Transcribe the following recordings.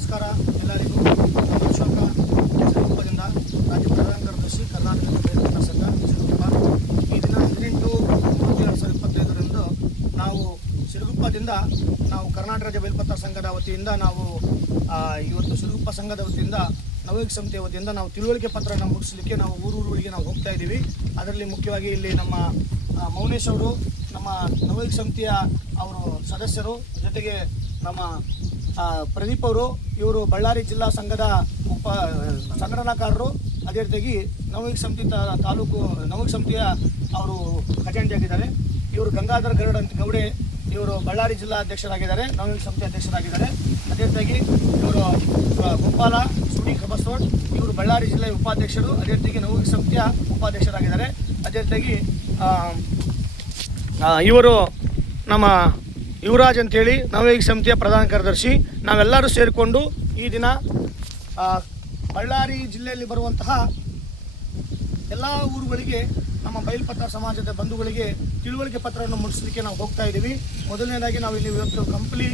ನಮಸ್ಕಾರ ಎಲ್ಲರಿಗೂ. ಅಶೋಕ ಸಿರುಗುಪ್ಪದಿಂದ ರಾಜ್ಯ ಪ್ರಧಾನ ಕಾರ್ಯದರ್ಶಿ ಕರ್ನಾಟಕ ಶಾಸಕ ಸಿರುಗುಪ್ಪ ಈ ದಿನ ಹದಿನೆಂಟು ಮೂವತ್ತು ಎರಡು ಸಾವಿರದ ಇಪ್ಪತ್ತೈದರಂದು ನಾವು ಸಿರುಗುಪ್ಪದಿಂದ ನಾವು ಕರ್ನಾಟಕ ರಾಜ್ಯ ಬಯಲ್ಪತ್ರ ಸಂಘದ ವತಿಯಿಂದ ನಾವು ಇವತ್ತು ಸಿರುಗುಪ್ಪ ಸಂಘದ ವತಿಯಿಂದ ನವಯುಗ ಸಮಿತಿಯ ವತಿಯಿಂದ ನಾವು ತಿಳುವಳಿಕೆ ಪತ್ರವನ್ನು ಮುಗಿಸಲಿಕ್ಕೆ ನಾವು ಊರೂರುಗಳಿಗೆ ನಾವು ಹೋಗ್ತಾ ಇದ್ದೀವಿ. ಅದರಲ್ಲಿ ಮುಖ್ಯವಾಗಿ ಇಲ್ಲಿ ನಮ್ಮ ಮೌನೇಶ್ ಅವರು, ನಮ್ಮ ನವಯುಗ ಸಮಿತಿಯ ಅವರು ಸದಸ್ಯರು, ಜೊತೆಗೆ ನಮ್ಮ ಪ್ರದೀಪ್ ಅವರು, ಇವರು ಬಳ್ಳಾರಿ ಜಿಲ್ಲಾ ಸಂಘದ ಉಪ, ಸಂಘಟನಾಕಾರರು. ಅದೇ ರೀತಿಯಾಗಿ ನವೀಕ್ ಸಮಿತಿ ತಾಲೂಕು ನವಯುಗ ಸಮಿತಿಯ ಅವರು ಖಜಾಂಚಿಯಾಗಿದ್ದಾರೆ ಇವರು ಗಂಗಾಧರ್ ಗರುಡ್ ಅಂತ ಗೌಡೆ ಇವರು ಬಳ್ಳಾರಿ ಜಿಲ್ಲಾ ಅಧ್ಯಕ್ಷರಾಗಿದ್ದಾರೆ ನವಯುಗ ಸಮಿತಿ ಅಧ್ಯಕ್ಷರಾಗಿದ್ದಾರೆ. ಅದೇ ರೀತಿಯಾಗಿ ಇವರು ಗೋಪಾಲ ಸುಡಿ ಕಬಸೋಡ್ ಇವರು ಬಳ್ಳಾರಿ ಜಿಲ್ಲೆಯ ಉಪಾಧ್ಯಕ್ಷರು. ಅದೇ ರೀತಿಯಾಗಿ ನವಯುಗ ಸಮಿತಿಯ ಉಪಾಧ್ಯಕ್ಷರಾಗಿದ್ದಾರೆ. ಅದೇ ರೀತಿಯಾಗಿ ಇವರು ನಮ್ಮ ಯುವರಾಜ್ ಅಂತೇಳಿ ನವಯುಗ ಸಮಿತಿಯ ಪ್ರಧಾನ ಕಾರ್ಯದರ್ಶಿ. ನಾವೆಲ್ಲರೂ ಸೇರಿಕೊಂಡು ಈ ದಿನ ಬಳ್ಳಾರಿ ಜಿಲ್ಲೆಯಲ್ಲಿ ಬರುವಂತಹ ಎಲ್ಲ ಊರುಗಳಿಗೆ, ನಮ್ಮ ಬಯಲ್ಪತ್ರ ಸಮಾಜದ ಬಂಧುಗಳಿಗೆ ತಿಳುವಳಿಕೆ ಪತ್ರವನ್ನು ಮುಡಿಸಲಿಕ್ಕೆ ನಾವು ಹೋಗ್ತಾ ಇದ್ದೀವಿ. ಮೊದಲನೇದಾಗಿ ನಾವು ಇಲ್ಲಿ ಇವತ್ತು ಕಂಪ್ಲಿ,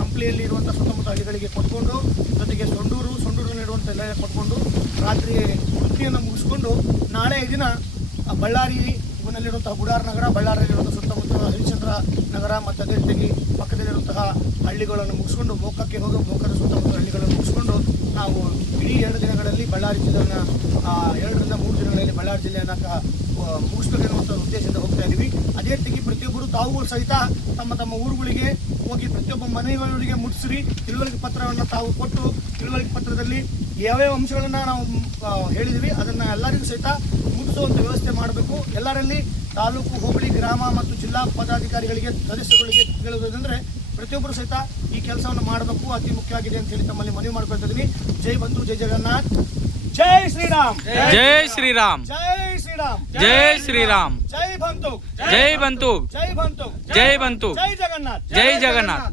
ಕಂಪ್ಲಿಯಲ್ಲಿ ಇರುವಂಥ ಸುತ್ತಮುತ್ತ ಹಳ್ಳಿಗಳಿಗೆ ಕೊಟ್ಕೊಂಡು, ಜೊತೆಗೆ ಸೊಂಡೂರು ಸೊಂಡೂರಿನಲ್ಲಿರುವಂಥ ಎಲ್ಲ ಕೊಟ್ಕೊಂಡು, ರಾತ್ರಿ ವೃತ್ತಿಯನ್ನು ಮುಗಿಸ್ಕೊಂಡು, ನಾಳೆ ದಿನ ಬಳ್ಳಾರಿ ಇವನಲ್ಲಿರುವಂತಹ ಗುಡಾರ್ ನಗರ ಬಳ್ಳಾರಿಯಲ್ಲಿರುವಂಥ ಸುತ್ತಮುತ್ತ ಹರಿಶ್ಚಂದ್ರ ನಗರ ಮತ್ತು ಅದೇ ರೀತಿಯಾಗಿ ಪಕ್ಕದಲ್ಲಿರುವಂತಹ ಹಳ್ಳಿಗಳನ್ನು ಮುಗಿಸ್ಕೊಂಡು ಮೋಕಕ್ಕೆ ಹೋಗಿ ಮೋಕದ ಸುತ್ತಮುತ್ತ ಹಳ್ಳಿಗಳನ್ನು ಮುಗಿಸ್ಕೊಂಡು ನಾವು ಇಡೀ ಎರಡು ದಿನಗಳಲ್ಲಿ ಬಳ್ಳಾರಿ ಜಿಲ್ಲೆಯನ್ನು ಎರಡರಿಂದ ಮೂರು ದಿನಗಳಲ್ಲಿ ಬಳ್ಳಾರಿ ಜಿಲ್ಲೆಯನ್ನು ಮುಗಿಸ್ಬೇಕೆನ್ನುವಂಥ ಉದ್ದೇಶದಿಂದ ಹೋಗ್ತಾ ಇದ್ದೀವಿ ಅದೇ ರೀತಿಯಾಗಿ ಪ್ರತಿಯೊಬ್ಬರು ತಾವುಗಳು ಸಹಿತ ತಮ್ಮ ತಮ್ಮ ಊರುಗಳಿಗೆ ಹೋಗಿ ಪ್ರತಿಯೊಬ್ಬ ಮನೆಗಳಿಗೆ ಮುಟ್ಸಿರಿ ತಿಳುವಳಿಕೆ ಪತ್ರವನ್ನು ತಾವು ಕೊಟ್ಟು ತಿಳುವಳಿಕೆ ಪತ್ರದಲ್ಲಿ ಯಾವ್ಯಾವ ಅಂಶಗಳನ್ನು ನಾವು ಹೇಳಿದ್ದೀವಿ ಹೇಳಿದ್ವಿ ಅದನ್ನು ಎಲ್ಲರಿಗೂ ಸಹಿತ ಮುಟ್ಟಿಸುವಂಥ ವ್ಯವಸ್ಥೆ ಮಾಡಬೇಕು. ಎಲ್ಲರಲ್ಲಿ ತಾಲೂಕು ಹೋಬಳಿ ಗ್ರಾಮ ಮತ್ತು ಜಿಲ್ಲಾ ಪದಾಧಿಕಾರಿಗಳಿಗೆ ಸದಸ್ಯರುಗಳಿಗೆ ಹೇಳುವುದಂದರೆ ಪ್ರತಿಯೊಬ್ಬರು ಸಹಿತ ಈ ಕೆಲಸವನ್ನು ಮಾಡಬೇಕು. ಅತಿ ಮುಖ್ಯವಾಗಿದೆ ಅಂತ ಹೇಳಿ ತಮ್ಮಲ್ಲಿ ಮನವಿ ಮಾಡ್ಕೊಳ್ತಾ ಇದ್ದೀನಿ ಜೈ ಬಂಧು ಜೈ ಜಗನ್ನಾಥ್. ಜೈ ಶ್ರೀರಾಮ್. ಜೈ ಶ್ರೀರಾಮ್. ಜೈ ಶ್ರೀರಾಮ್ ಜೈ ಶ್ರೀರಾಮ್ ಜೈ ಬಂತು ಜೈ ಬಂತು ಜೈ ಬಂತು ಜೈ ಬಂತು ಜೈ ಜಗನ್ನಾಥ್ ಜೈ ಜಗನ್ನಾಥ್